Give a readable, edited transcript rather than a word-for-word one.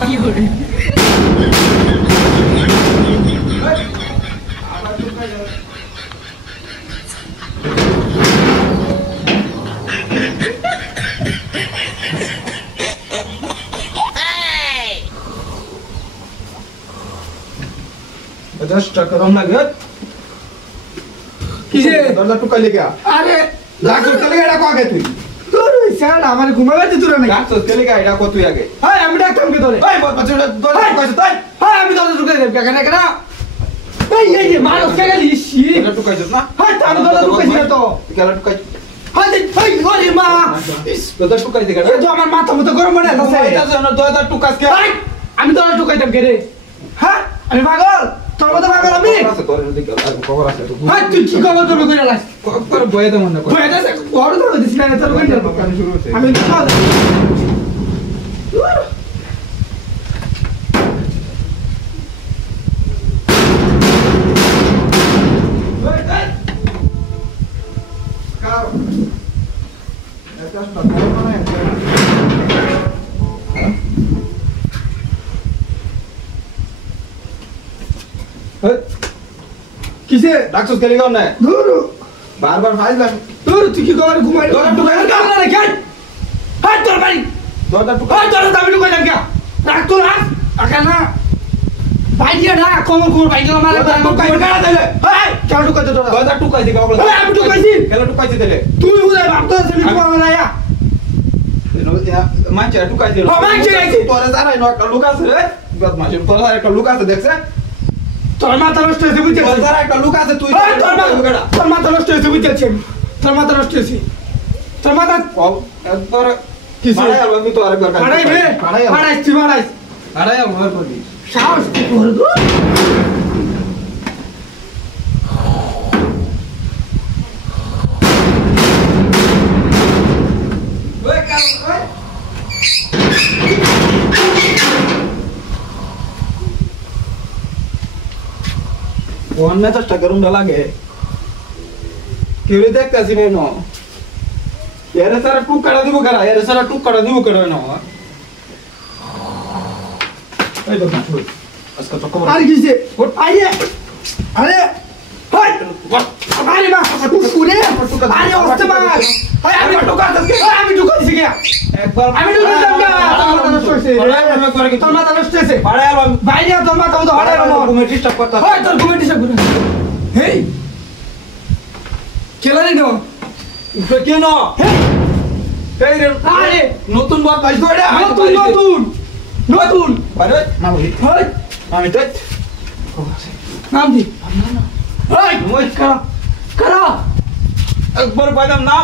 কি করে दर्जा करम लगे किसे दर्जा टुका लेके आ अरे लाख तो चले गया को आगे तू তোর স্যার আমার ঘুমাবে দিত না लाख तो चले गया এটা কত তুই আগে হাই আমি ডাকতাম কে তোরে এই বাচ্চা দরজা কইছ তাই হাই আমি দরজা ঢুকাই দেব কেন কেন এই মানুষ কে গেলি শি দরজা টুকাইছ না হাই তার দরজা ঢুকাইছি না তো কেলা টুকাই হাই হাই ওরে মা দরজা টুকাই দে কেন এ তো আমার মাথা মতো গরম হয়ে আছে এটা যেন দরজা টুকাস কে হাই আমি দরজা ঢুকাইতাম কে রে হ্যাঁ আমি পাগল তোর মতো পাগল আমি আছে তোর দিকে খবর আছে তো হাই তুই কি খবর তোর করে লাস কর বয়ে দে মনে কর বয়ে দে বড় তো দিস না তোর কই যাব কাজ শুরু হইছে আমি তো খাওয়া কিসে ডাকছস কেলি গাও না দূর বারবার ফাইলাম দূর তুই কি করে ঘুমাই দরজা ঢুকাই না না কেন হাই তোর বাড়ি দরজা টুকা হাই তোর দাবি ঢুকাইতাম কে রাখ তো রাখ আকা না বাইরে না কোমর কোমর বাইরে মারা টুকাই না দিলে হাই কেন ঢুকাইতে তোরা দরজা টুকাই দে গাও হাই আমি ঢুকাইছি কেলা টুকাইছে দিলে তুই উদয় ভাবতো তুমি কোমর মারা মানছে টুকাই দিল মানছে আইছে তোরে জানাই না একটা লোক আছে রে বাদ মানছে তোর একটা লোক আছে দেখছ তোর মাথা নষ্ট হয়েছে বুঝতে তোর দ্বারা একটা লোক আছে তুই তোর মাথা নষ্ট হয়েছে বুঝতে তোর মাথা নষ্ট হয়েছে তোর মাথা একবার কি মারাই আলবা আমি তো আরেকবার কাজ মারাই রে মারাই তুই মারাই মারাই আমার করবি সাহস কি করে দূর ওই কাল ওই ওখানে তো টাকারুম লাগে কেউ দেখতেছি না এর সারা টুক কাটা দিব করা এর সারা টুক কাটা দিব করা না এই তো না আজকে তো খবর আর কিছে আরে আরে হাই আরে মা কুকুরে আরে ওস্তে মা হাই আমি আমি ঢুকাইছি কে একবার আমি ঢুকাইতাম কে তোর মাথা নষ্ট হয়েছে আমি করে কি তোর মাথা নষ্ট হয়েছে পাড়াই আলবা বাইরে তোর মাথা তো হারাই না ঘুমে ডিস্টার্ব করতে হাই তোর ঘুমে ডিস্টার্ব করে হেই কেলানি নো কেন হেই এই রে আরে নতুন বাপ পাইছো রে নতুন নতুন নতুন আরে না বলি হাই আমি তো নাম দি হাই মই করা করা একবার কইলাম না